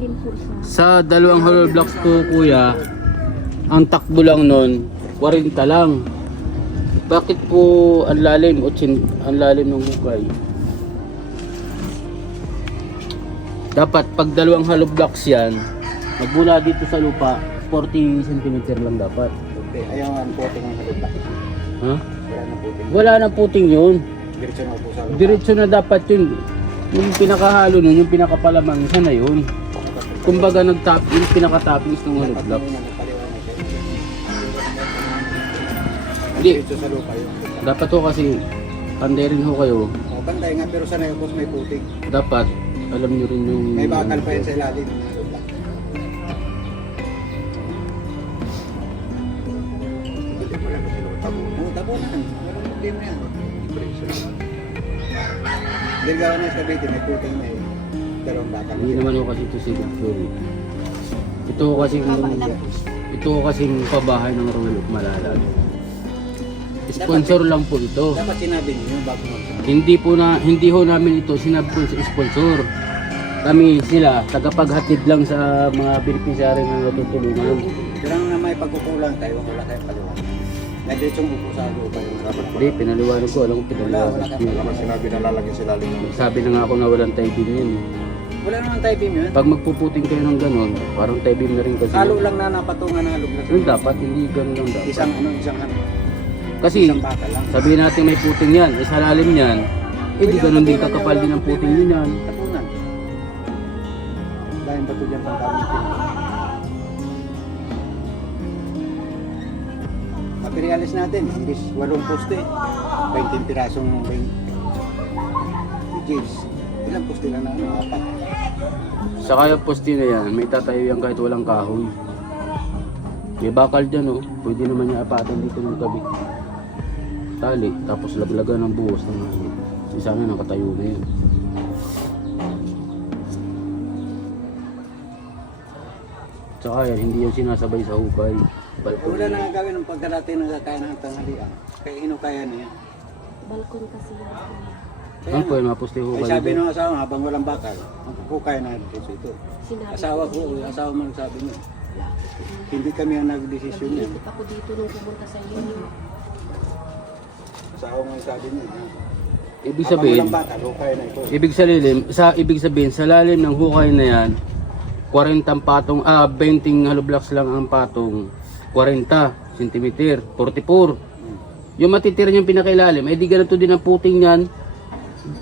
malalim po siya. Sa dalawang hollow blocks po kuya, ang takbo lang nun, 40 lang. Bakit po ang lalim, ang lalim ng hukay? Dapat pag dalawang hollow blocks yan, magmula dito sa lupa, 40 cm lang dapat. Okay, ayaw nga ang puting ng halita. Ha? Wala na puting. Wala nang puting yun. Diretso na po sa lupa. Diretso na dapat yun. Yung pinakahalo nun, yung pinakapalamang, isa na yun. Kumbaga nag-top, yung pinaka-toppings ng hollow block. Hindi, Diretso sa lupa yun. dapat ho kasi panday rin ho kayo. O, bantay nga, pero sana yung may puting. Dapat alam nyo rin yung... May bakal pa yan sa ilalim ng lupa. Oo, tabunan. Walang problema yan. Delgado na sa Cavite, may puting may dalawang bakal. Hindi naman ho kasi ito siguro. Ito ho kasi ito ho kasi pabahay ng Royal of Malalag. Sponsor lang po ito. Dapat sinabi niyo bago magsunod. Hindi ho namin ito sinabi po sa sponsor. Kami sila tagapaghatid lang sa mga beneficiary na natutulungan. Pero na may pagkukulang tayo, wala tayong paliwanag. Nagdiretsong upo sa lupa yung harapan ko. Hindi, pinaliwanag ko. Alam ko Wala pinaliwanag ko. tayong Naman sinabi na lalagyan sila rin ng Sabi na nga ako na walang tie beam yun. Wala naman tayo beam yun. Pag magpuputing kayo ng ganon, parang tie beam na rin kasi. Halo lang na napatungan ng luglas. Yun dapat, hindi ganon lang dapat. Isang ano, Kasi isang bakal lang. sabihin natin may puting yan, sa lalim yan, eh di ganon din kakapal din ang puting yun yan. Tapunan. Dahil bato dyan pang gamitin. Materialis natin, hindi 8 poste. 20 pirasong 20 James. Ilang poste lang na ano, 4. Sa kaya poste na yan, may tatayo yan kahit walang kahoy. May bakal dyan oh, pwede naman niya apatan dito ng gabi. Tali, tapos laglagan ng buhos ng hangin. Isa na nakatayo na yan. Tsaka yan, hindi yan sinasabay sa hukay. Balkon. Wala na nga gawin ng pagdarating ng kakain ng tanghalian. Kaya hinukaya na yan. Balkon kasi yan. Kaya Ano po nga. yun, mapuste Ay hukay sabi dito. ng asawa, habang walang bakal, magkukukaya na dito ito. Sinabi Asawa mo nagsabi niya. Hindi kami ang nagdesisyon niya. Nag-iisip ako dito nung pumunta sa inyo. Asawa mo nagsabi niya. Ibig Habang sabihin, walang bakal, hukaya na ito. ibig sabihin sa lalim ng hukay na yan, 40 ang patong, 20 hollow blocks lang ang patong, 40 cm, 44. Yung matitira niyang pinakailalim, eh di ganito din ang puting yan,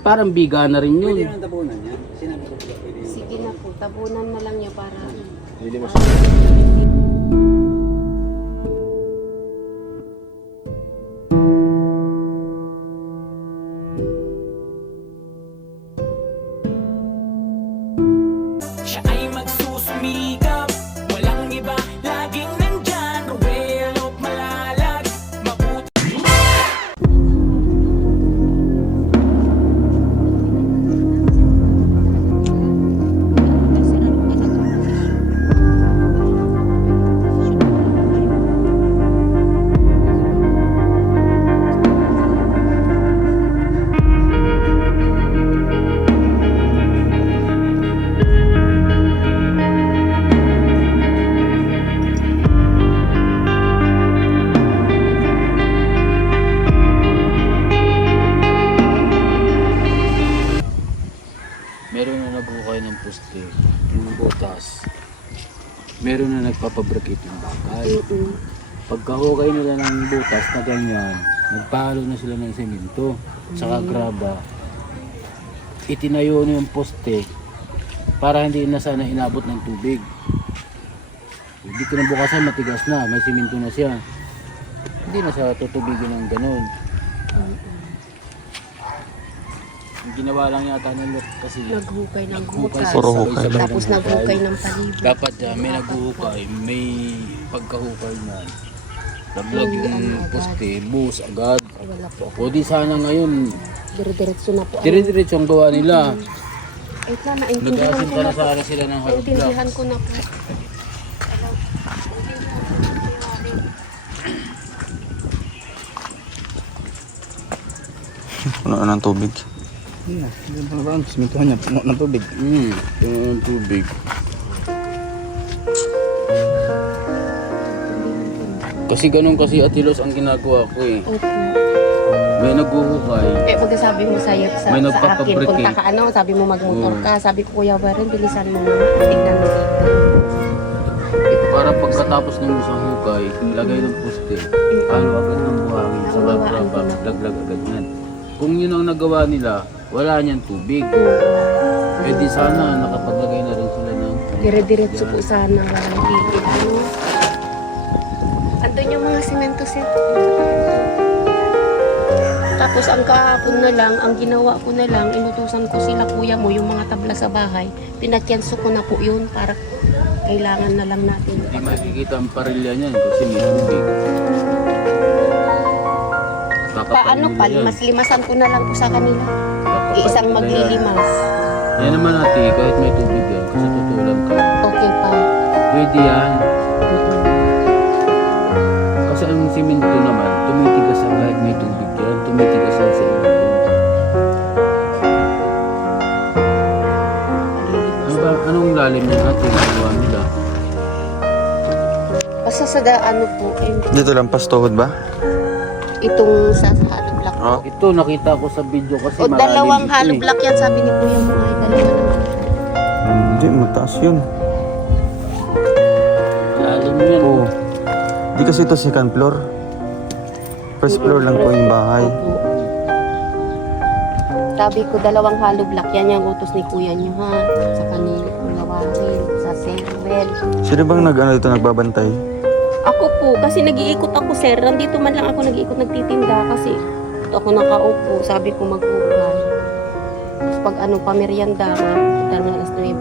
parang biga na rin Pwede yun. nang tabunan yan. Sinabi ko pwede nang Sige na po, tabunan na lang niya para... hindi mo Siya ay magsusumikap, walang iba, laging nandyan. Ruel of Malalag, mabuti. Meron na nabukay ng poste, ng butas. Meron na nagpapabrikit ng bakal. Pagkahukay nila ng butas na ganyan, nagpahalo na sila ng semento, saka graba. Itinayo na yung poste para hindi na sana inabot ng tubig. Hindi kinabukasan, matigas na, may semento na siya. Hindi na siya tutubigin ng ganun. Yung ginawa lang yata ng lot kasi Naghukay ng naghukay butas. Puro hukay sabay-sabay Tapos ng naghukay ng palibot. dapat may naghuhukay, may pagkahukay na naglag Hindi, yung agad. poste, buhos agad. Wala po. O di sana ngayon, Dire-diretso na po. dire-diretso ang gawa nila. Ay, naintindihan Nag-aasin ko ka na na po. sana sila ng hard Naintindihan blocks. ko na po. puno ng tubig. Hindi na, hindi na parang simintuhan niya, puno ng tubig. Yung tubig. Kasi ganun kasi Atilos ang ginagawa ko eh. Opo. May naghuhukay. Eh, magsasabi mo sa May akin, nagpapabricate. punta ka ano, sabi mo magmotor ka. Sabi ko, Kuya Warren, bilisan mo na. Tignan mo dito. Para pagkatapos ng isang hukay, lagay ng poste. Ano agad ng buhangin sa babraba, laglag agad yan. Kung yun ang nagawa nila, wala niyan tubig. Eh di sana nakapaglagay na rin sila ng... Dire-diretso po sana. Walang tigil. Andun yung mga simento set. Tapos ang kahapon na lang, ang ginawa ko na lang, inutusan ko sila kuya mo, yung mga tabla sa bahay, pinakyanso ko na po yun para kailangan na lang natin. Hindi makikita ang parilya niyan kasi may tubig. Paano pa, limas-limasan ko na lang po sa kanila. Iisang maglilimas. Yan naman ate, kahit may tubig yan, kasi tutulan ka. Okay pa. Pwede yan. Kasi ang simento naman, tumitigas yan kahit may tubig yan. Tumitigas yan sa ilalim. Ano ba, anong lalim ng ating ginawa nila? Basta sa ano po, Dito lang pastuhod ba? itong sa hollow block. Oh. Ito, nakita ko sa video kasi O dalawang ito hollow eh. block yan, sabi ni Kuya mo ay dalawa naman. Hindi, mataas yun. Lalim yan. Oo. Di kasi ito second floor. First floor lang po yung bahay. Opo. Sabi ko, dalawang hollow block yan yung utos ni Kuya niyo ha. Sa kanila kong gawain, sa server. Sino bang nagbabantay? Ako po, kasi nag-iikot ako sir. Nandito man lang ako nag-iikot nagtitinda kasi dito ako nakaupo. Sabi ko mag-ukay. Tapos pag ano, pamerienda, punta na alas 9.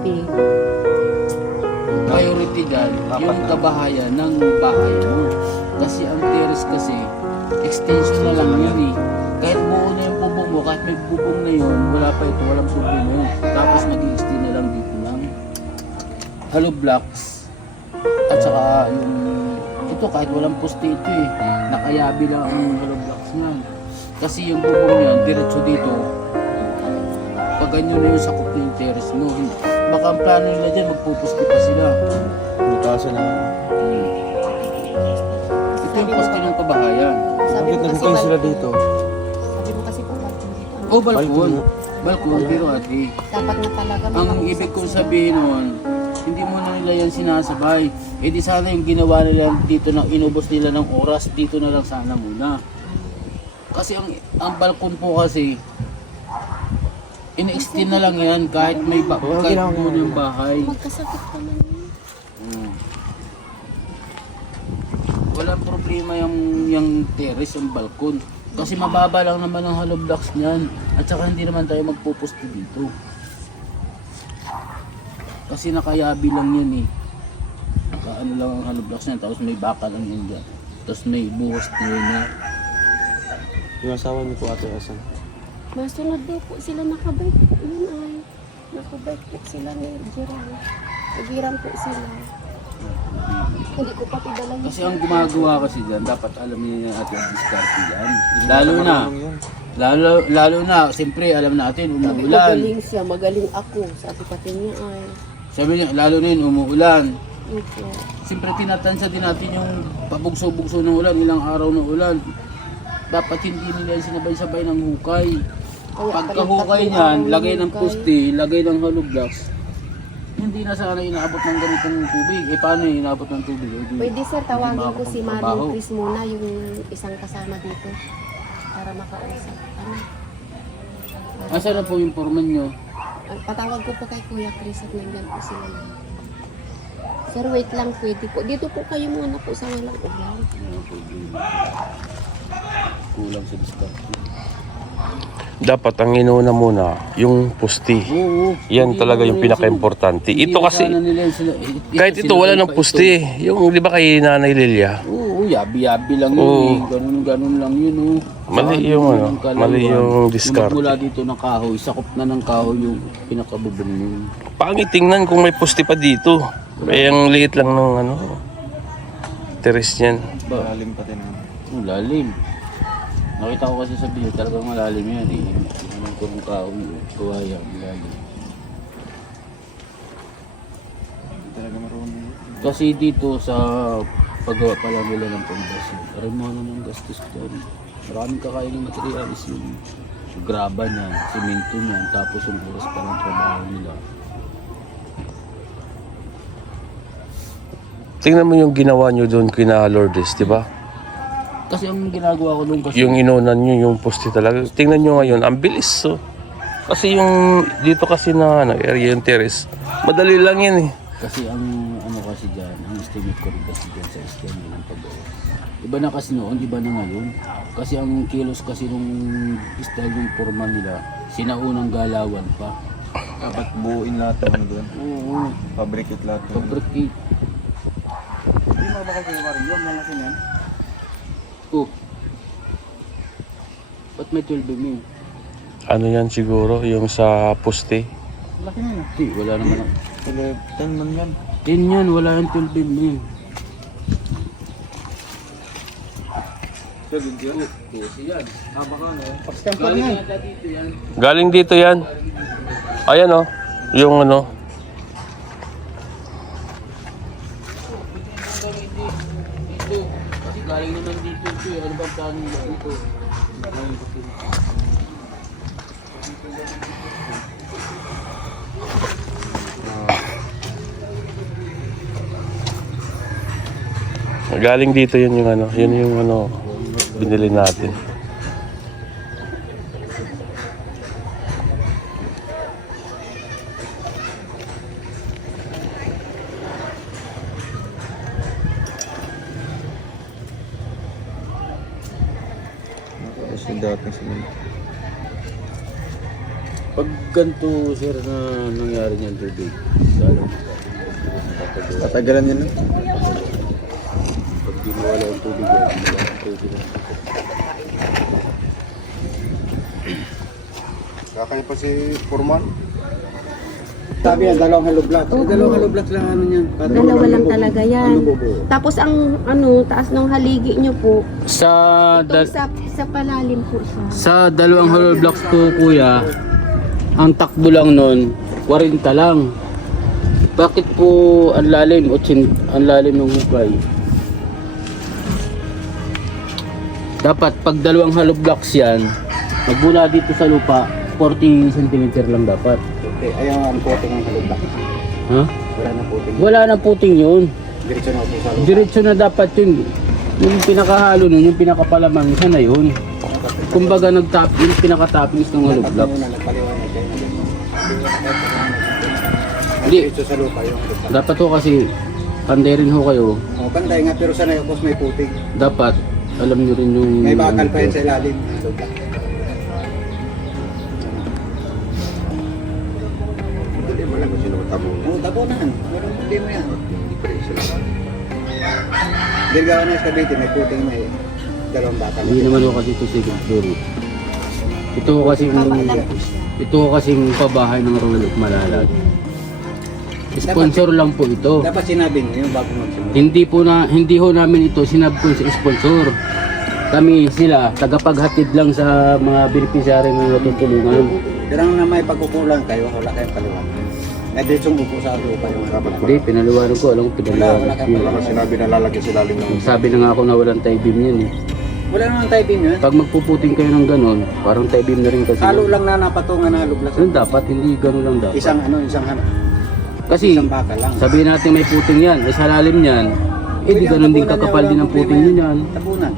Priority dyan, yung kabahayan ng bahay mo. Kasi ang terrace kasi, extension na lang yun eh. Kahit buo na yung bubong mo, kahit may bubong na yun, wala pa ito, walang bubong mo. Tapos mag-extend na lang dito ng hollow blocks. At saka yung, ito kahit walang poste ito eh. Nakayabi lang ang hollow blocks niyan. Kasi yung bubong niyan, diretso dito. Pag ganyan na yung sakop na yung terrace mo, baka ang plano nila dyan, magpupusti pa sila. Bukasan na. Ito yung poste ng kabahayan. Sabi mo kasi sila balkon. dito? Sabi mo kasi po balkon dito. Oh, balkon. Balkon, pero ate, Dapat na talaga ang mga ibig kong sabihin nun, hindi mo na nila yan sinasabay. Eh di sana yung ginawa nila dito na inubos nila ng oras, dito na lang sana muna. Kasi ang balkon po kasi, in-extend na lang yan kahit may kahit buo na yung bahay. magkasakit pa man yun. Walang problema yung terrace, yung balkon. Kasi mababa lang naman ang hollow blocks niyan. At saka hindi naman tayo magpupusti dito. Kasi nakayabi lang yan eh. Nakaano lang ang hollow blocks niyan. Tapos may baka lang yun dyan. Tapos may buhos na yun eh. Yung asawa niyo po ate asan? Masunod daw po sila nakabike po. Yun ay. Nakabike po sila ni Jiran. Nagiran po sila. Hindi ko pa pinadala yun. Kasi ang gumagawa kasi dyan, dapat alam niyo yung ating diskarte yan. Lalo na, siyempre alam natin, umuulan. Magaling siya, magaling ako. Sabi pati niya ay. Sabi niya, lalo na yun, umuulan. Okay. Siyempre tinatansa din natin yung pabugso-bugso ng ulan, ilang araw ng ulan. Dapat hindi nila yung sinabay-sabay ng hukay. Pagkahukay niyan, lagay ng poste, lagay ng hollow blocks. Hindi na sana inaabot ng ganitong tubig. Eh paano yung inaabot ng tubig? Pwede sir, tawagin ko si makakapagtrabaho. Maring Chris muna, yung isang kasama dito. Para makausap. Ano? Asa na po yung foreman nyo? Patawag ko po kay Kuya Chris at nandyan po sila. Sir, wait lang, pwede po. Dito po kayo muna po sa walang ulan. Kulang sa diskarte. Dapat ang inuna muna yung pusti. Oo. Yan talaga yung pinaka-importante. Ito kasi, kahit ito wala ng pusti. Yung di ba kay Nanay Lilia? Oo, yabi-yabi lang yun Oo. eh. Ganun-ganun lang yun oh. Mali yung ano, mali yung diskarte. Mula dito ng kahoy, sakop na ng kahoy yung pinakabubong yun. Pangit tingnan kung may pusti pa dito. Eh, ang liit lang ng ano, terrace niyan. Malalim pati na. Lalim. Nakita ko kasi sa video, talagang malalim yan eh. Anong kurong kahoy, kuwaya, malalim. Talaga marunong. Kasi dito sa paggawa pa lang nila ng pundasyon. Aray mo ano ng gastos dyan. Maraming kakain ng materialis yung graba niyan, simento niyan, tapos yung oras pa ng trabaho nila. Tingnan mo yung ginawa nyo doon kina Lourdes, di ba? Kasi ang ginagawa ko doon kasi Yung inunan nyo, yung poste talaga. Tingnan nyo ngayon, ang bilis. So. Kasi yung dito kasi na area yung terrace, madali lang yan eh. kasi ang ano kasi dyan, ang estimate ko rin kasi dyan sa estimate ng paggawa. Iba na kasi noon, iba na ngayon. Kasi ang kilos kasi nung style ng forma nila, sinaunang galawan pa. Dapat buuin lahat ng ano doon. Oo, Fabricate lahat ng fabricate. Hindi mo bakal kinuha rin yun, malaki yan. Oh. Ba't may 12 mm? Ano yan siguro, yung sa poste. Laki na yun. Hindi, wala naman. 10 man yan. Yan yan, wala yung 12 mm. Pag-stamper yan. Galing dito yan. Ayan oh, yung ano. Kasi galing naman dito ito eh. Ano bang plano nila dito? Galing dito yun yung ano, yun yung ano, binili natin. Kasi dating sila. Pag ganito sir na nangyari niyan tubig, lalo Tatagalan yan no? pag di mawala ang tubig yan, wala ang tubig yan. Kakaya pa si Foreman. Sabi yan, dalawang hollow blocks. Oo. Dalawang hollow blocks lang ano yan. Dalawa lang talaga yan. Ano bubuo? Tapos ang taas ng haligi nyo po, Sa sa palalim po siya. sa dalawang hollow blocks po kuya, ang takbo lang nun 40 lang. Bakit po ang lalim ang lalim ng hukay? Dapat pag dalawang hollow blocks yan, magbula dito sa lupa 40 cm lang dapat. Okay, ayaw ang puting ng hollow block. Ha? Wala na puting. Wala na puting yun. Diretso na ako sa lupa. Diretso na dapat yun. Yung pinakahalo nun, yung pinakapalamang, isa na yun. Kumbaga yung pinaka-toppings ng hollow Dapat blocks. muna nagpaliwanag kayo. Hindi. Diretso sa lupa yung hollow block. Dapat ho kasi, panday rin ho kayo, Oh, panday nga, pero sanay ako may puting. dapat alam nyo rin yung... May bakal pa yun sa ilalim. Hollow block. Hindi mo lang kung sino matabunan. Oo, tabunan. Walang problema yan. Dirgawa na sa Cavite, may puting may dalawang bakal. Hindi naman ho kasi ito second floor. Ito ho kasing... Ito ho kasing pabahay ng Royal of Malalag. Sponsor lang po ito. Dapat sinabi nyo yung bago magsimula. Hindi ho namin ito sinabkon sa sponsor. Kami sila, tagapaghatid lang sa mga beneficiary na natutulungan. Pero na may pagkukulang kayo, wala kayong paliwanag. May diretsong upo sa lupa yung harapan ko. Hindi, pinaliwanag ko. Alam ko, Wala pinaliwanag kayong ko. paliwanag. Sinabi na lalagyan sila lalim ng... Sabi na nga ako na walang tie beam yan eh. Wala naman tayo beam yun. Pag magpuputing kayo ng ganon, parang tie beam na rin kasi. Halo lang na napatungan na halublas. Ganun dapat, hindi ganon lang dapat. Isang Kasi isang bakal lang. sabihin natin may puting yan, eh sa lalim yan, eh di ganon din kakapal din ang puting nyo yan. Tabunan.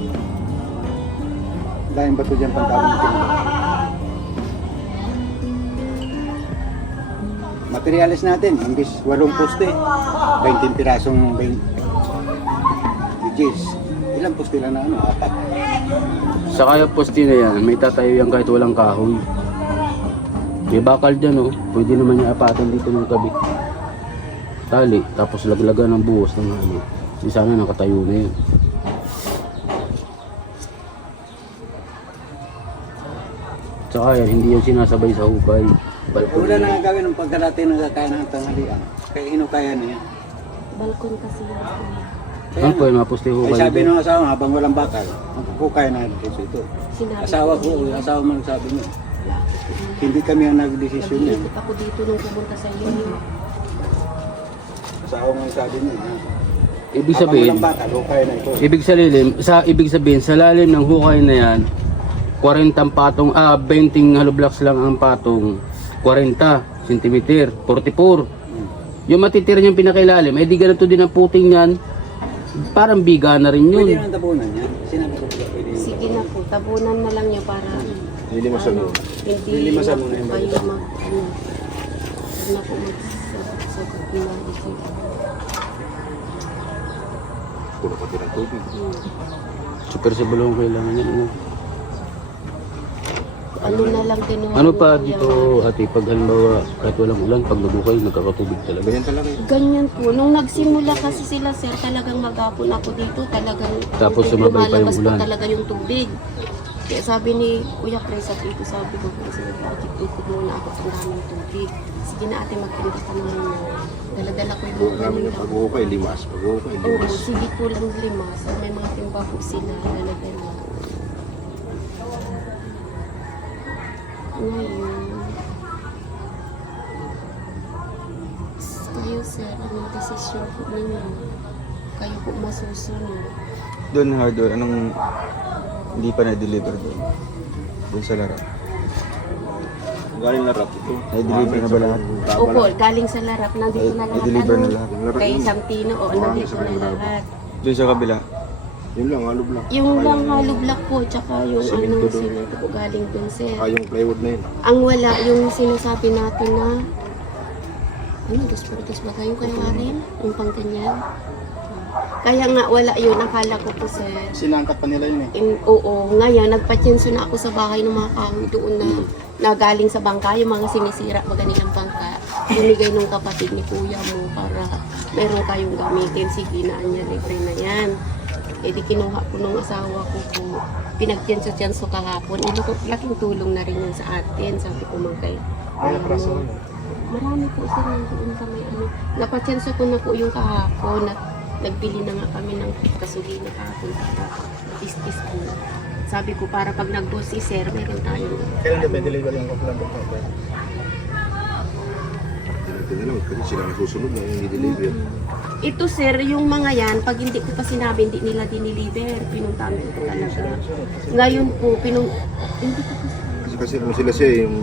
Dahil bato dyan pantawin ng tinulog. Materialis natin, imbis 8 poste, 20 pirasong bridges. Ilang poste lang na ano, 4. Sa kaya poste na yan, may tatayo yan kahit walang kahoy. May bakal dyan oh, pwede naman niya apatan dito ng kabit. Tali, tapos laglagan ng buhos ng ano. Di sana nakatayo na yun. Tsaka yan, hindi yan sinasabay sa hukay. Balkon Wala yan. na nga gawin ng pagkalati ng kaya ng tanghalian. Kaya hinukaya na yan. Balkon kasi yan. Kaya Ano po nga. yun, mapuste Ay hukay sabi dito. ng asawa, habang walang bakal, magkukukaya na dito ito. Sinabi Asawa ko, asawa mo nagsabi niya. Hindi kami ang nagdesisyon niya. Nag-iikot ako dito nung pumunta sa iyo. Asawa mo nagsabi niya. Ibig Habang sabihin, walang bakal, hukay na ito. ibig sabihin sa lalim ng hukay na yan, 40 patong, 20 hollow blocks lang ang patong, 40 cm, 44. Yung matitira niyang pinakailalim, eh di ganito din ang puting yan, parang biga na rin Pwede yun. nang tabunan yan. Sinabi ko pwede yun. Sige na po, tabunan na lang niya para Lilimasan mo. hindi Lilimasan na mo na yung po kayo balikat. huwag na po magsagot na isip. Puro pa ng tubig. Super sibol ang kailangan yan. Ano? Ano na lang kinuha Ano ko pa kuya. dito ate, pag halimbawa kahit walang ulan, pag nabukay, nagkakatubig talaga. Ganyan talaga yun. Ganyan po. Nung nagsimula kasi sila sir, talagang maghapon ako dito. Talagang Tapos sumabay pa yung lumalabas ulan. po talaga yung tubig. Kaya sabi ni Kuya Chris at ito, sabi ko, kasi ikot muna ako sa daming tubig. Sige na ate, magtinda ka naman na. Dala-dala ko yung mga ganun lang. Pag-hukay, limas. Pag-hukay, Oo, sige po lang lima. So may mga timba po sila. Dala-dala. Ngayon, kayo sir, anong desisyon po ninyo? Kayo po masusunod. Doon hardware, anong hindi pa na-deliver doon? Doon sa Larap. Galing na rap ito. Na-deliver na ba lahat? Opo, galing sa Larap, nandito na lahat. Na-deliver na Ano? lahat. Kay Santino, nandito na lahat. Doon sa kabila. Yun lang, halo block. Yung lang hollow block po, tsaka yung Semento ano, doon. semento po galing dun sir. Yung plywood na yun. Ang wala, yung sinasabi natin na, ano, dos ba kayo kaya rin? Yung pang ganyan. Kaya nga wala yun, akala ko po sir. Sinangkat pa nila yun eh. Oo, ngayon nagpatyenso na ako sa bahay ng mga kahoy doon na galing sa bangka, yung mga sinisira mga nilang bangka. Binigay nung kapatid ni kuya mo para meron kayong gamitin. Sige na niya, libre na yan. Eh di kinuha ko nung asawa ko po. Pinagtyenso-tyenso kahapon. Eh, laking tulong na rin yun sa atin. Sabi ko kay marami po sir nandoon sa may ano. Napatyenso ko na po yung kahapon at nagbili na nga kami ng kasugi na kahapon. Natistis ko. Sabi ko para pag nag-boss si sir, meron tayong Kailan na may deliver yung kaplan doon? Ito na lang, kasi sila nasusunod na yung i-deliver. Ito sir, yung mga yan, pag hindi ko pa sinabi, hindi nila diniliver. Pinuntahan ko talaga. Ngayon po, hindi ko pa Kasi ano sila siya, yung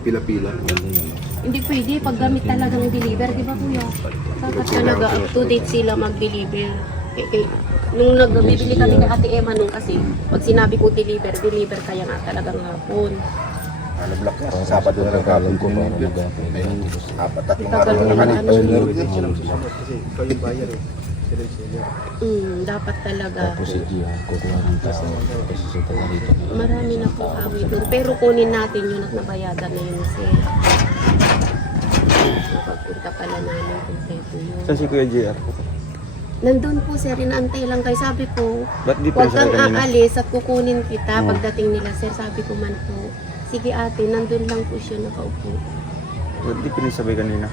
pila-pila. hindi pwede pag gamit talagang deliver, di ba kuya? Dapat talaga up to date sila mag-deliver. Nung nagbibili kami kay Ate Emma nung kasi, pag sinabi ko deliver kaya nga talagang hapon. Ano block na? Sabado na lang kapon ko. Apat at mga Tagal araw na nila, kanina. ano. Kasi ikaw yung buyer eh. Sila yung seller. Dapat talaga. Si Gia, kukuha ng tao kasi sa taga rito. Marami na po kami doon. Pero kunin natin yun at nabayadan na yun sir. Napagpunta pala namin kompleto yun. Saan si Kuya JR? Nandun po sir, inaantay lang kayo. Sabi ko, Ba't di huwag pa sa kang kanina? aalis at kukunin kita pagdating nila sir. Sabi ko man po, sige ate, nandun lang po siya nakaupo. Ba't di pinisabay kanina?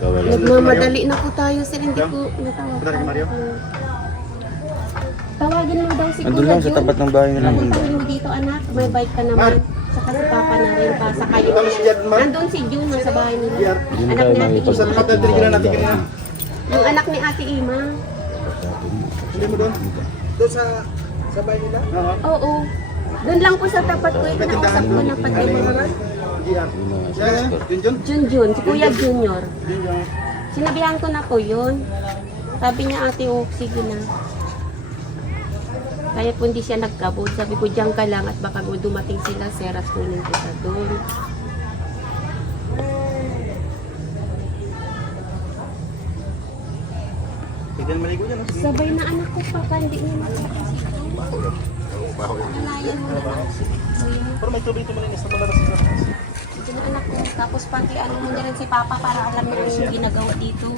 Nagmamadali na po tayo sir, hindi ko natawag. Tawagin mo daw si Andun Kuya lang sa Jun. tapat ng bahay nila. Papuntahin mo dito anak, may bike ka naman. Saka si Papa na rin pa, saka yung nandun si Jun sa bahay nila. Anak ni Ate Ima. Yung anak ni Ate Ima. Hindi mo doon? Doon sa bahay nila? Oo. Doon lang po sa tapat ko, kinausap ko na pati mga Junjun, si Kuya Junior. Sinabihan ko na po yun. Sabi niya ate, oh, sige na. Kaya po hindi siya nagkabot. Sabi ko, diyan ka lang at baka dumating sila, sir, at kunin kita doon. Sabay na anak ko pa, hindi niya makakasito. Alayan mo na lang si Kuya. Pero may tubig malinis na malabas sa Sige na anak ko. Tapos pati ano mo na rin si Papa para alam mo yung ginagawa dito.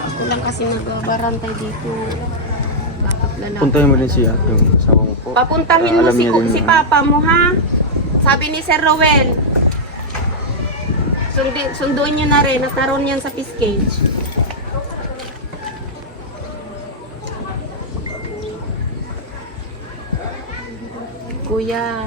Ako lang kasi nagbarantay dito. Bakit lalaki? Puntahin mo din siya, yung asawa mo po. Papuntahin mo Alam si, niya din si na- Papa mo ha. Sabi ni Sir Rowel. Sunduin niyo na rin at naroon yan sa fish cage. Kuya,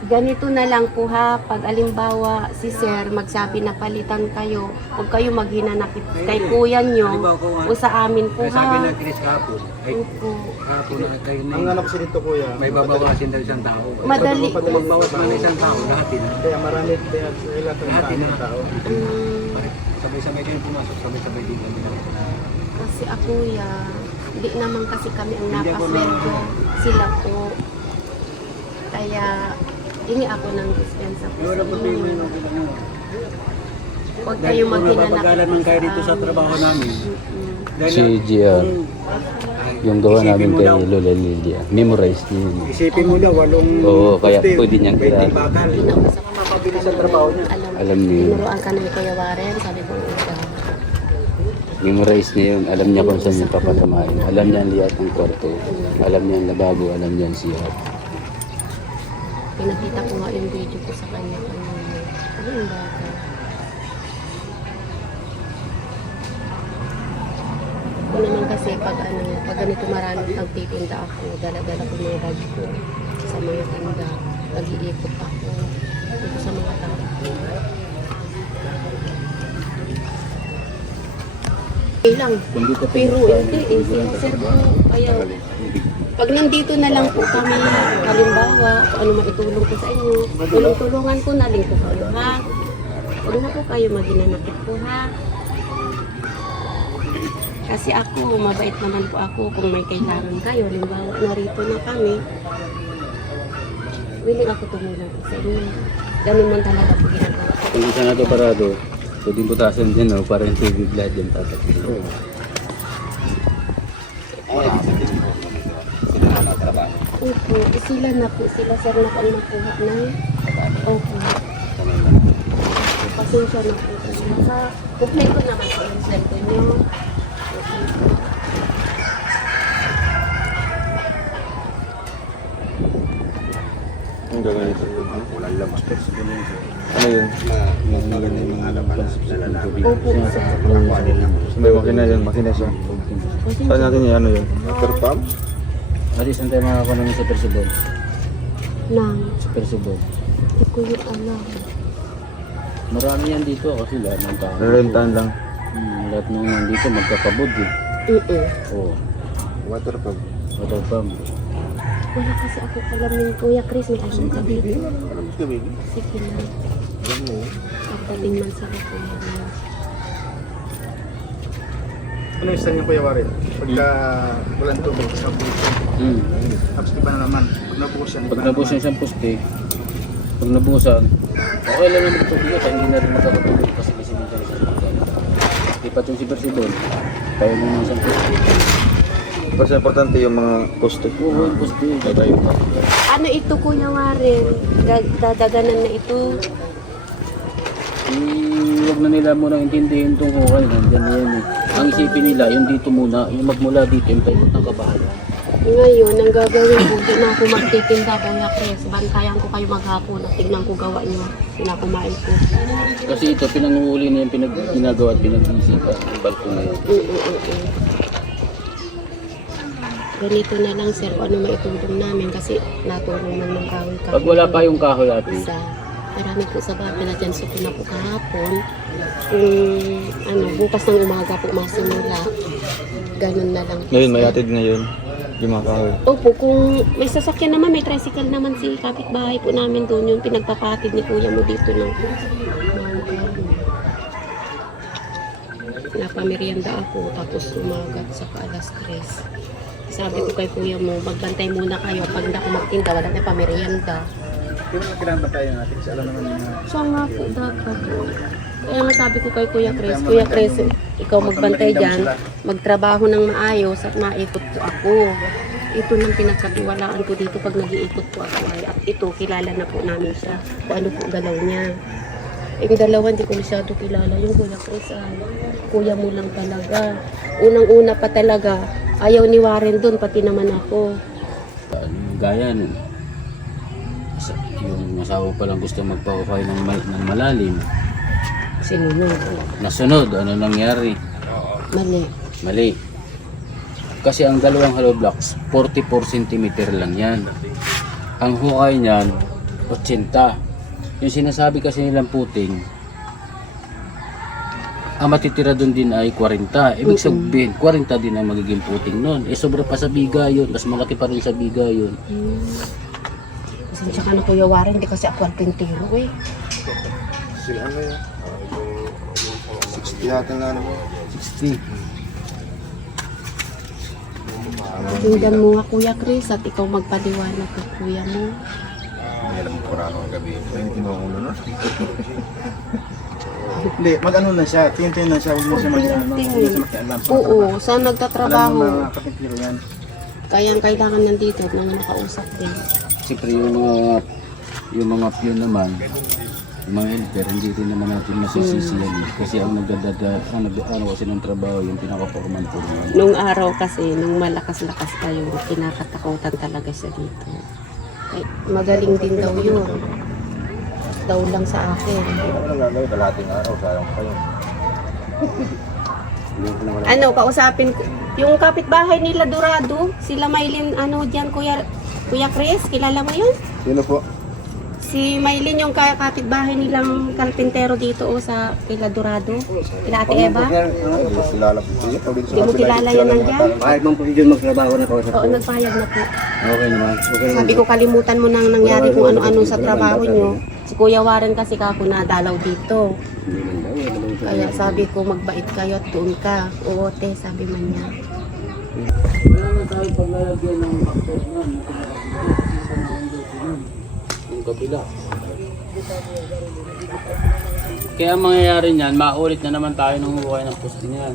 Ganito na lang po ha, pag alimbawa si sir magsabi na palitan kayo, huwag kayo maghinanakit kay kuya nyo o sa amin po May sabi ha. na Chris kahapon. Ay, Opo. kahapon na kayo Ang na anak kasi dito kuya, may babawasin daw isang tao. Madali. Magbawas man isang tao, lahat din. kaya marami kaya sila Lahat din na. tao. Sabay-sabay kayo pumasok, sabay-sabay din kami na. Kasi ako ya, hindi naman kasi kami ang napasweldo, sila po. Kaya, hingi ako ng dispensa po sa inyo. Huwag kayo Napapagalan man kayo dito sa trabaho namin. Dahil Si GR, kung- yung gawa Isipin namin mo kay daw. Lola Lilia, memorize niya yun. Isipin mo daw, walong Oo, kaya poste, pwede niyang 20 kilala. bakal. Pinausap ko Mapabilis ang trabaho niya. Alam niyo yun. Tinuruan ka na ni Kuya Warren, sabi ko ikaw. Memorize niya yun. Alam niya kung saan niya papatamahin. Alam niya ang liat ng kwarto. Alam niya ang lababo. Alam niya ang siyap. Pinakita ko nga yung video ko sa kanya kanina. Ano yung bagay? Ako naman kasi pag ganito maraming pagtitinda ako, dala-dala ko mga bag ko sa mga tinda. Nag-iikot ako dito sa mga tao. Okay lang. Pero hindi eh, sir po. Kaya pag nandito na lang po kami, halimbawa, kung ano maitulong ko sa inyo, tulong-tulungan ko na din po kayo, ha? Huwag na po kayo maginanakit po, ha? Kasi ako, mabait naman po ako kung may kailangan kayo. Halimbawa, narito na kami, willing ako tumulong sa inyo. Ganun man talaga po ginagawa ko. Kung isa na ito parado, pwedeng butasan dyan, no? Para yung tubig lahat dyan tatakil. Opo, sila na po, sila sir na po ang nakuha na. Opo. Pasensya na po. Sa kumpleto naman po yung sweldo nyo. Okay po. Ang gagawin ito. Walang labas. Ano yun? Maganda yung mga laban na lalaki. Opo, sir. May makina yun, makina siya. Saan natin yung ano yun? Water pump? Adi, saan tayo makakakuha namin sa Persibol? Nang, Sa Persibol. hindi ko yung alam. Marami yan dito kasi lahat ng tao. Rentahan lang. Lahat ng nandito magkakabod eh. Oo. Water pump. Water pump. Wala kasi ako alam ng Kuya Chris, may alam ka dito. Alam mo kami? Sige na. Pagdating man sa Kuya. Ano yung isa niyo kuya Warren? Pagka walang tubig sa puso, tapos iba na naman. Pag nabuhos yan, Pag nabusan isang poste, pag nabusan, okay lang naman ito dito, hindi na rin makakatulog kasi kasi dito sa isang lipat yung si Persibol, tayo mo ng isang poste. Mas importante yung mga poste. Oo, yung poste, tatayo pa. Ano ito Kuya Warren? Dadaganan na ito. Huwag na nila munang intindihin itong hukay, nandyan na yan eh. Ang isipin nila, yung dito muna, yung magmula dito, yung paikot ng kabahayan. Ngayon, ang gagawin ko, di na ako magtitinda, Kuya Chris. Bantayan ko kayo maghapon at tignan ko gawa nyo. Pinakumain ko. Kasi ito, pinanguhuli na yung ginagawa at pinag-iisipan, yung balko na yun. Ganito na lang sir, kung ano maitulong namin kasi natulong man ng kahoy ka. Pag wala pa yung kahoy ate, Isa. Marami po sa bahay na dyan ko na po kahapon. Kung bukas ng umaga po masimula. Ganun na lang. po, Ngayon, may sir. atid ngayon. Yung mga kahoy. Opo, kung may sasakyan naman, may tricycle naman si kapitbahay po namin doon. Yung pinagpapatid ni kuya mo dito ng napamerienda ako, tapos umagat sa alas 3. Sabi ko kay kuya mo, magbantay muna kayo. Pag hindi ako magtinda, wala na pamerienda. Yung kailangan ba tayo natin? Kasi alam naman yung Siya nga po dapat. Kaya nga sabi ko kay Kuya Chris, ikaw magbantay dyan, magtrabaho ng maayos at maikot po ako. Ito nang pinagkatiwalaan ko dito pag nag-iikot po ako. At ito, kilala na po namin siya. Kung ano po galaw niya. Yung dalawa, hindi ko masyado kilala. Yung Kuya Chris, kuya mo lang talaga. Unang-una pa talaga, ayaw ni Warren doon, pati naman ako. gaya nun. Yung asawa pa lang gusto magpahukay ng malalim. Sinunod. Nasunod, ano nangyari? Mali. Mali. Kasi ang dalawang hollow blocks, 44 cm lang yan. Ang hukay niyan, 80. Yung sinasabi kasi nilang puting, ang matitira doon din ay 40. Ibig sabihin, 40 din ang magiging puting nun. Eh, sobra pa sa biga yun. Mas malaki pa rin sa biga yun. Pasensya ka na Kuya Warren, hindi kasi ako alpintero eh. Sila ano yun? 60 yata nga naman. 60. Tingnan mo nga Kuya Chris at ikaw magpaliwanag kay kuya mo. Hindi, mag-ano na siya. Tingin-tingin na siya. Huwag mo siya mag-ano. Huwag mo siya makialam. Oo, saan Alam nagtatrabaho. mo mga kapitiro yan. Kaya ang kailangan nandito nang makausap din. Siyempre yung mga piyon naman, yung mga helper, hindi rin naman natin masisisi yan. Kasi ang nagdadaan kasi ng trabaho, yung pinaka-forman po naman. Nung araw kasi, nung malakas-lakas pa yun, kinakatakutan talaga siya dito. Ay, magaling din daw yun. Daw lang sa akin. Ano, kausapin ko. Yung kapitbahay nila Dorado, sila Maylin, ano dyan, Kuya Chris, kilala mo yun? Sino po? Si Maylin yung kapitbahay nilang kalpintero dito sa Kila Dorado, kila Ate Eva. Hindi mo kilala yan nandiyan? Kahit mong pwede dyan magtrabaho na kausap Oo, nagpayag na po. Okay naman. Sabi ko kalimutan mo nang nangyari kung ano-ano sa trabaho nyo. Si Kuya Warren kasi kako nadalaw dito. Kaya sabi ko magbait kayo at doon ka. Oo te, sabi man niya. Wala na tayo paglalagyan ng bakter na. Yung kabila. Kaya ang mangyayari niyan, maulit na naman tayo ng hukay ng poste niyan.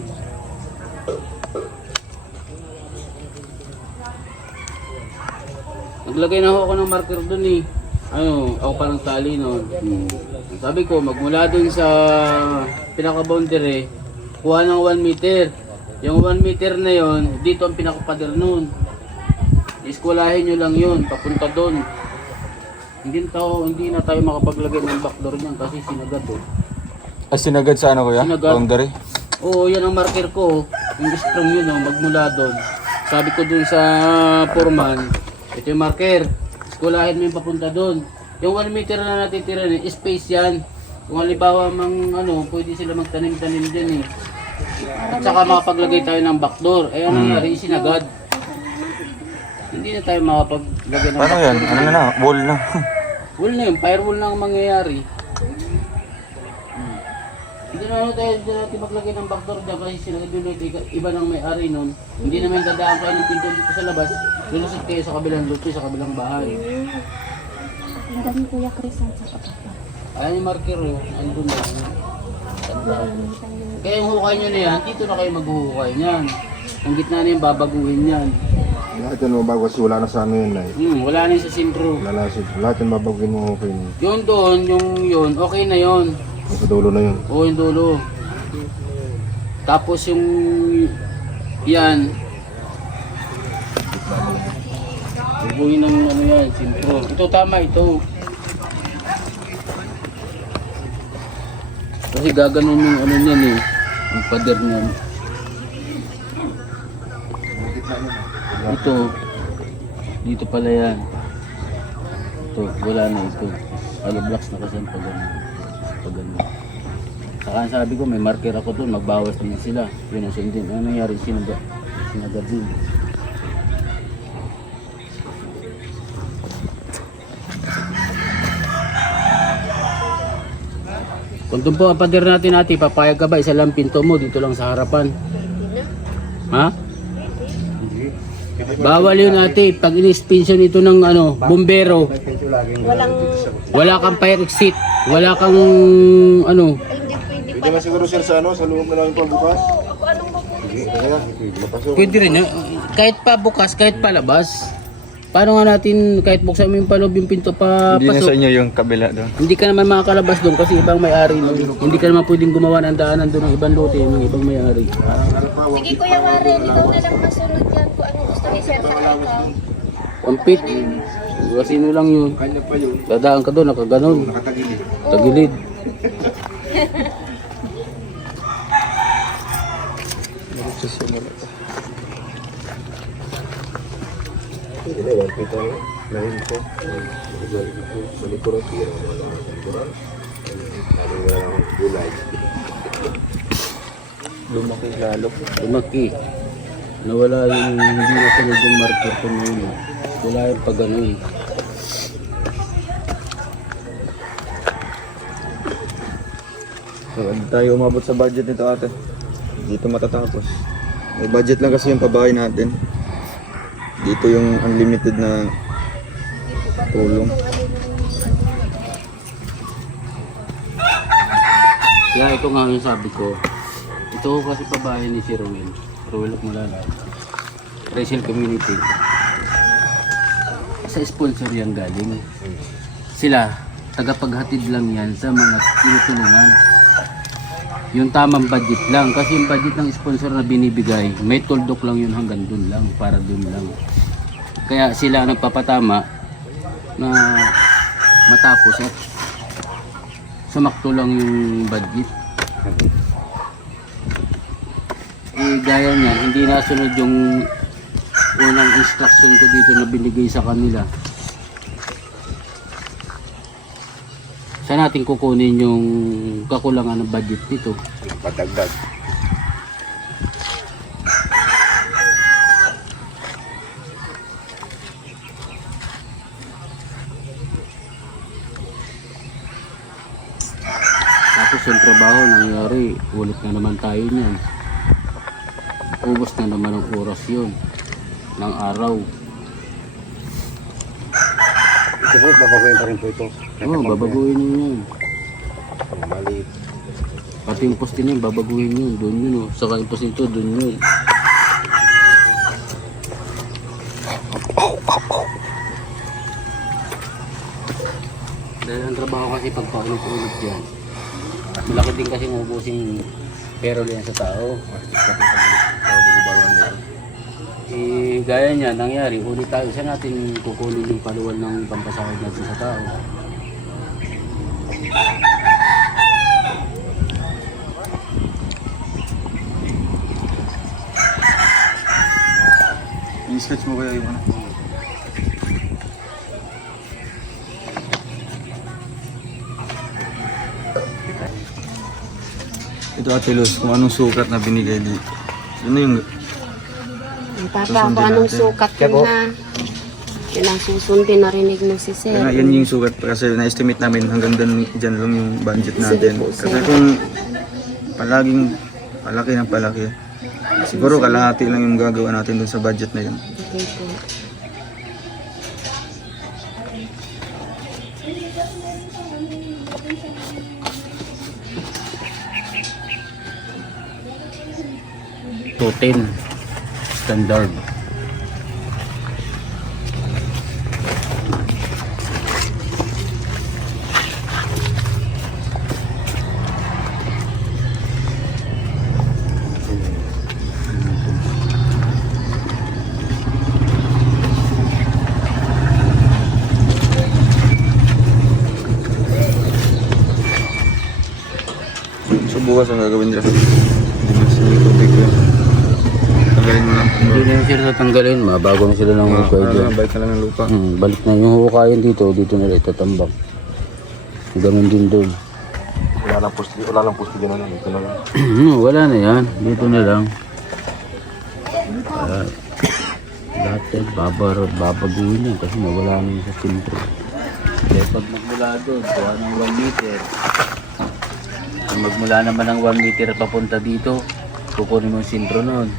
Naglagay na ako ng marker dun eh. Ano, ako parang tali nun. Sabi ko, magmula dun sa pinaka-boundary, kuha ng 1 meter. Yung 1 meter na yon, dito ang pinaka-pader nun. Iskwalahin nyo lang yun, papunta dun. Hindi na tayo makapaglagay ng backdoor niyan kasi sinagad oh. Sinagad sa ano kuya? Sinagad. Boundary? Oo, yan ang marker ko. Yung strong yun oh, magmula doon. Sabi ko dun sa foreman, ito yung marker. Iskulahin mo yung papunta doon. Yung 1 meter na natitira ni space yan. Kung halimbawa pwede sila magtanim-tanim din eh. At saka makapaglagay tayo ng backdoor. Eh ano nangyari, sinagad. Hindi na tayo makapaglagay ng Paano yan? Ano na? Wall na. Wall na yun, firewall na ang mangyayari. Hindi natin maglagay ng backdoor dyan kasi sinagad yung iba nang may-ari nun. Hindi naman dadaan kayo ng pinto dito sa labas. Lulusot kayo sa kabilang luto, sa kabilang bahay. Ang dami Kuya Chris ang sa kapatid. Ayan yung marker yun, andun na. Kaya yung hukay nyo na yan, dito na kayo maghuhukay niyan. Ang gitna na yung babaguhin yan. Lahat yan mabago kasi wala na sa ano yun eh. Wala na yung sa sintro. Lahat yan babagin mo okay na. Yun doon, yun, okay na yun. Sa dulo na yun. Oo, yung dulo. Tapos yung yan. Hubungin ng yan, sintro. Ito tama, ito. Kasi gaganon yung niyan eh. Yung pader niyan. Ito. Dito pala yan. Ito, wala na ito. Hollow blocks na kasi yung pagano. Saka sabi ko may marker ako doon, magbawas din sila. Yun ang sundin. Ano nangyari? Sinagad din. Kung doon po ang pader natin papayag ka ba? Isa lang pinto mo, dito lang sa harapan. Ha? Bawal yun ate, pag in-extension ito ng bombero. Wala kang fire exit, wala kang Pwede ba siguro sir sa sa loob na lang yung pagbukas? Pwede rin yan. Kahit pa bukas, kahit pa labas. Paano nga natin, kahit buksan mo yung paloob yung pinto pa Hindi na sa pasok, inyo yung kabila doon. hindi ka naman makakalabas doon kasi ibang may-ari nun. Hindi ka naman pwedeng gumawa ng daanan doon ng ibang lote, ng ibang may-ari. Sige Kuya Warren, ikaw na lang masunod dyan kung anong gusto ni Sir sa ikaw. Pampit. Sino lang yun. Dadaan ka doon, nakaganon. Tagilid. Hindi, 1 feet lang. Dahil po, sa likuran, tira ko mga likuran. Lalo wala akong gulay. Lumaki lalo. Lumaki. Nawala yung hindi na sunod yung marker ko ngayon. Wala yung pag ano eh. So, hindi tayo umabot sa budget nito ate. Dito matatapos. May budget lang kasi yung pabahay natin. Dito yung unlimited na tulong. Kaya ito nga yung sabi ko. Ito kasi pabahay ni si Rowel. Rowel Malala. Racial Community. Sa sponsor yan galing. Sila, tagapaghatid lang yan sa mga tinutulungan. Yung tamang budget lang. Kasi yung budget ng sponsor na binibigay, may tuldok lang yun hanggang dun lang. Para dun lang. Kaya sila ang nagpapatama na matapos at sumakto lang yung budget. Eh, gaya niyan, hindi nasunod yung unang instruction ko dito na binigay sa kanila. Saan natin kukunin yung kakulangan ng budget nito? Padagdag. Tapos yung trabaho nangyari, ulit na naman tayo niyan. Ubos na naman ang oras yun ng araw. Ito po, babaguhin pa rin po ito. Oo, babaguhin yun yan. Maliit. Pati yung poste niyan, babaguhin yun. Doon yun oh. Saka yung poste nito, doon yun. Dahil ang trabaho kasi pagpaulog-ulog yan. Malaki din kasi ubusin pero yan sa tao. Eh, gaya niya, nangyari, ulit tayo. Saan natin kukunin yung paluwal ng pampasahod natin sa tao? I-sketch mo kaya yung ano? Ito Ate Luz, kung anong sukat na binigay dito. Yun na yung Papa, kung anong sukat yun ha. Yan ang susundin, narinig mo si Sir. kaya yan yung sukat kasi na-estimate namin hanggang dyan lang yung budget natin. Sige po, sir. Kasi kung palaging palaki ng palaki, siguro kalahati lang yung gagawa natin dun sa budget na yun. Okay po. To 10 standard. So bukas ang gagawin nila. Dimension yung tubig ko. Tanggalin mo lang. Hindi na yun sila tatanggalin, mabago na sila ng hukay dyan. Balik na lang ng lupa. Balik na yung hukayan dito, dito nila itatambak. Ganun din doon. Wala lang pusti gano'n. Ito na lang. Wala na yan, dito na lang. Lahat yan, babaguhin yan kasi nawala na yung sa sintro. Kaya pag magmula doon, kuha ng 1 meter. Kung magmula naman ng 1 meter papunta dito, kukunin mo yung sintro noon.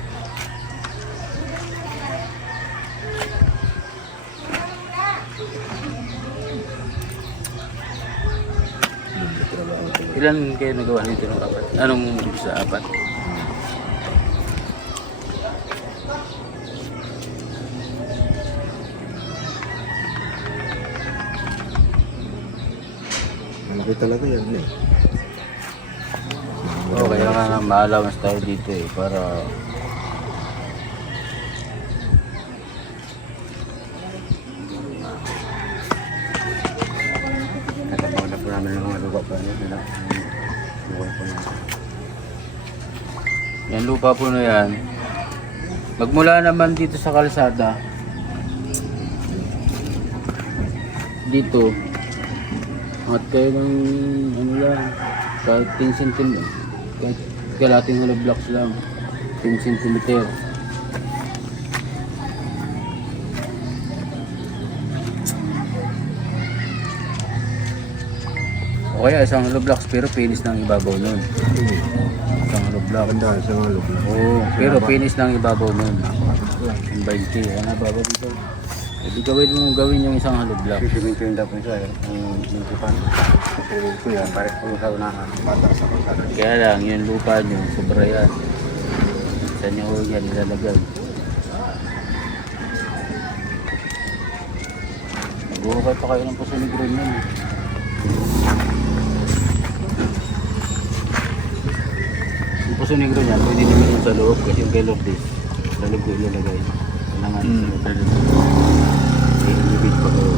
Ilan kayo nagawa nito ng apat? Anong sa apat? Malaki talaga yan eh. Oo, kaya nga ma-allowance tayo dito eh, para Natabaw na po namin ng mga lupa pa nila. yan lupa po na yan. Magmula naman dito sa kalsada, dito, at kayo ng ano lang, kahit 10 cm, kahit kalating hollow blocks lang, 10 cm. O kaya isang hollow blocks pero finish ng ibabaw nun. Isang hollow block. Ganda sa mga lupa. Oo, pero finish ng ibabaw nun. Ang 20, ano babaw dito? Hindi gawin yung isang hollow block. Sisimento yung dapat siya, yung lupa. Ito yan, pare po sa unahan. Bata sa kalsada. Kaya lang, yung lupa nyo, sobra yan. Saan nyo yan ilalagay? Mag-uukay pa kayo ng Puso Negro nun. Yung Puso Negro niya, pwede naman yung sa loob kasi yung kay Lourdes, sa loob ko ilalagay. Kailangan sa loob. I-ibig pa kayo.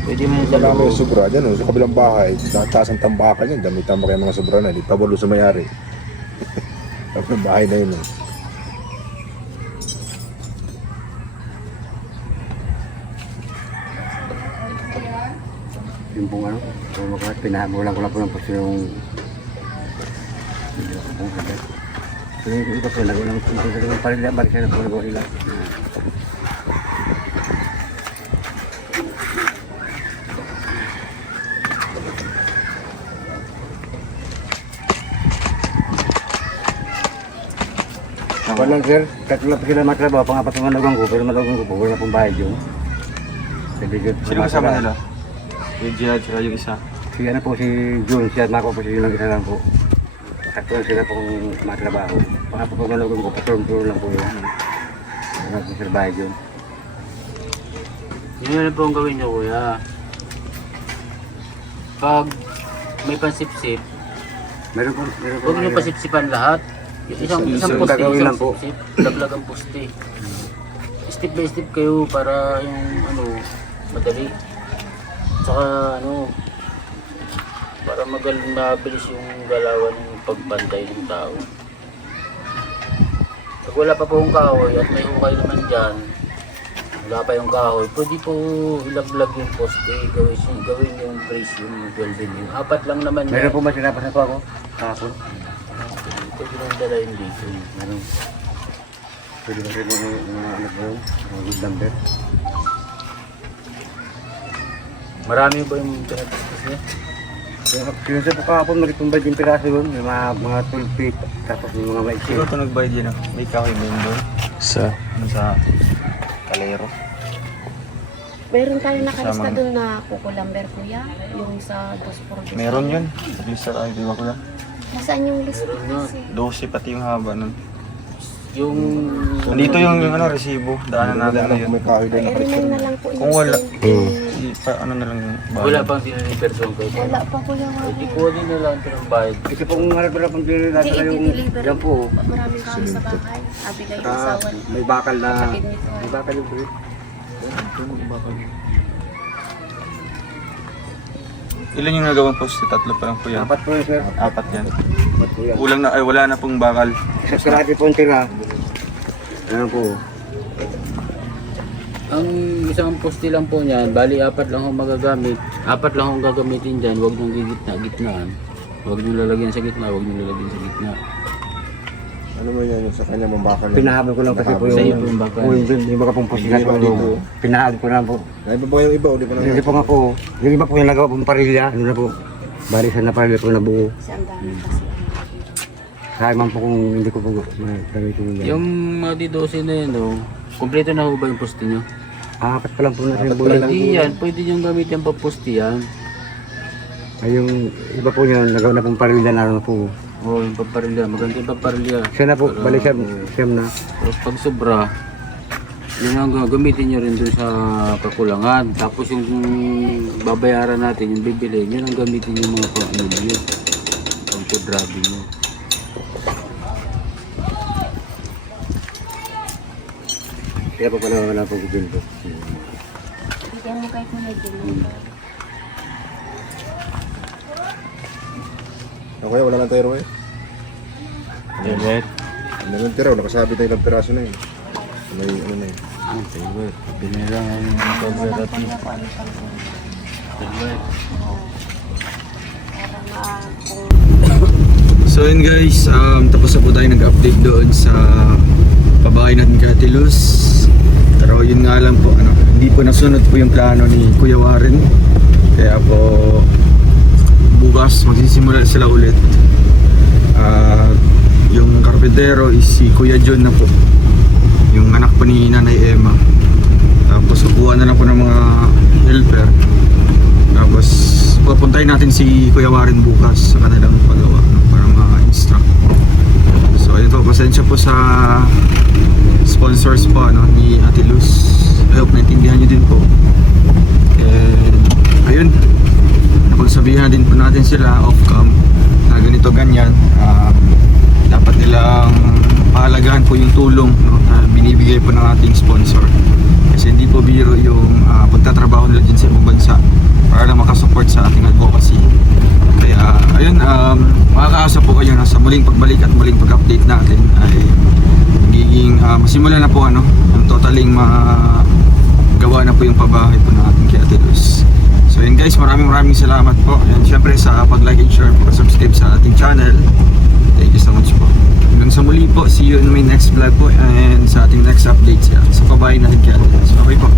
Pwede mo yung sa Wala loob. may sobra dyan, oh. Sa kabilang bahay, taas ang tambakan yan, damitan mo kayo mga sobra na, di pabalo sa mayari. Ang bahay na yun. Yung pong ano, kung pinahamulan ko lang po ng puso yung... So yung iba po, nagawang parila, balik siya na po nagawa sila. Ako lang sir, tatlo pa sila matrabaho, pangapat ng malagang ko, pero malagang ko po, wala pong bayad yun. Sino kasama nila? Yung Jihad, saka yung isa. Si ano po si Jun, siya mako po si Jun ang isa lang po. Tatlo sila pong matrabaho. Pangapat ng malagang ko, patulong lang po yun. Ano po sir bayad yun. Yun na po ang gawin nyo, kuya. Pag may pansipsip, Meron po, huwag nyo pasipsipan lahat. Yung isang poste, gagawin lang po. sipsip, laglag ang poste. Step by step kayo para yung ano, madali. Tsaka ano, para mabilis yung galawan ng pagbantay ng tao. Pag wala pa po yung kahoy at may hukay naman dyan, wala pa yung kahoy, pwede po ilaglag yung poste, gawin yung brace yung 12 yung apat lang naman Meron yan. po ba sinapasan ko ako? Kahapon? Pwede nang dalayin dito. Meron. Pwede ba rin mga anak ko? Mga good number? Marami ba yung pinatistis niya? Sinunod po kahapon, magitumbay din piraso yun. May mga 12 feet. Tapos yung mga maiksi. Sino ito nagbayad yun? May kahoy ba yun doon? Sa Ano sa Calero? Meron tayo nakalista Sama. doon na kukulamber kuya, yung sa 2 Meron yun. Sa lista ay, di ba ko lang? Nasaan yung list Meron nga. kasi? 12 pati yung haba nun. Yung... Nandito yung ano, resibo. Daanan natin na yun. May kahoy doon. I-remind na lang po Kung wala. natin. Ano na lang yung Wala pang sininiperson kayo. Wala pa kuya Hindi wala. ko din na lang ito ng bayad. Ito pong harap-harap pang pinili natin Hindi, yung... i-deliver. Yan po. Maraming kami sa bahay. Abigay yung asawa niya. May bakal na... Kapatid nito. May bakal yung tuwid. Ilan yung nagawang poste? Tatlo pa lang po yan. Apat po yun sir. Apat yan. Apat po yan. Ulang na, ay wala na pong bakal. Sa karate po ang tira. Ano po? Ang isang poste lang po niyan, bali apat lang akong magagamit. Apat lang akong gagamitin dyan, huwag nang gitna-gitnaan. Huwag nyo lalagyan sa gitna, huwag nyo lalagyan sa gitna. Ano mo yan yung sa kanya mambakal na? Pinahabol ko lang kasi po Sa iyo yung... po yung bakal. Yung mga pong position Hindi po pa yung... dito. Pinahabol ko lang po. Ay, ba yung iba o di pa na? Hindi po nga po. Yung iba po yung nagawa pong parilya. Ano na po? Barisan na parilya po na buo. Kasi ang dami kasi. Kaya man po kung hindi ko po gamitin yung... Yung mga D12 na yun, oh, kumpleto na ho ba yung poste nyo? Apat pa lang po na siya buo. Pwede yan, pwede nyo gamitin pa poste yan. Ay yung iba po niya nagawa na pong parilya na ano po. Oo, yung paparilya, maganda yung paparilya. Siya na po, balik siyam na. Tapos pag sobra, yun ang gamitin nyo rin dun sa kakulangan. Tapos yung babayaran natin, yung bibili, yun ang gamitin yung mga pang-ano nyo. Pang-kudrabi nyo. Kaya po pala wala po bibili po. Bigyan mo kahit may deliver. Ako kaya wala lang tayo eh. Janet, Ano lang tira, nakasabit na ilang piraso na yun. May ano na yun. Ang favorite. Binilang ang favorite at favorite. So yun guys, tapos na po tayo nag-update doon sa pabahay natin kay Ate Luz. Pero yun nga lang po, hindi po nasunod po yung plano ni Kuya Warren. Kaya po bukas magsisimula sila ulit. Yung karpentero is si Kuya John na po, yung anak po ni Nanay Emma. Tapos kukuha na lang po ng mga helper. Tapos pupuntahin natin si Kuya Warren bukas sa kanilang pagawa, para ma-instruct. So ayun po, pasensya po sa sponsors po ni Ate Luz. I hope naintindihan nyo din po. And ayun, napagsabihan din po natin sila off-cam na ganito ganyan. Dapat nilang pahalagahan po yung tulong na binibigay po ng ating sponsor. Kasi hindi po biro yung pagtatrabaho nila dyan sa ibang bansa para lang makasupport sa ating advocacy. Kaya ayun, makakaasa po kayo na sa muling pagbalik at muling pag-update natin ay magiging masimula na po yung totaling magawa na po yung pabahay po natin kay Ate Luz. So yun guys, maraming salamat po. And syempre sa pag-like and share po, subscribe sa ating channel. Thank you so much po. Hanggang sa muli po, see you in my next vlog po and sa ating next update sa pabahay natin kay Ate Luz. Okay po.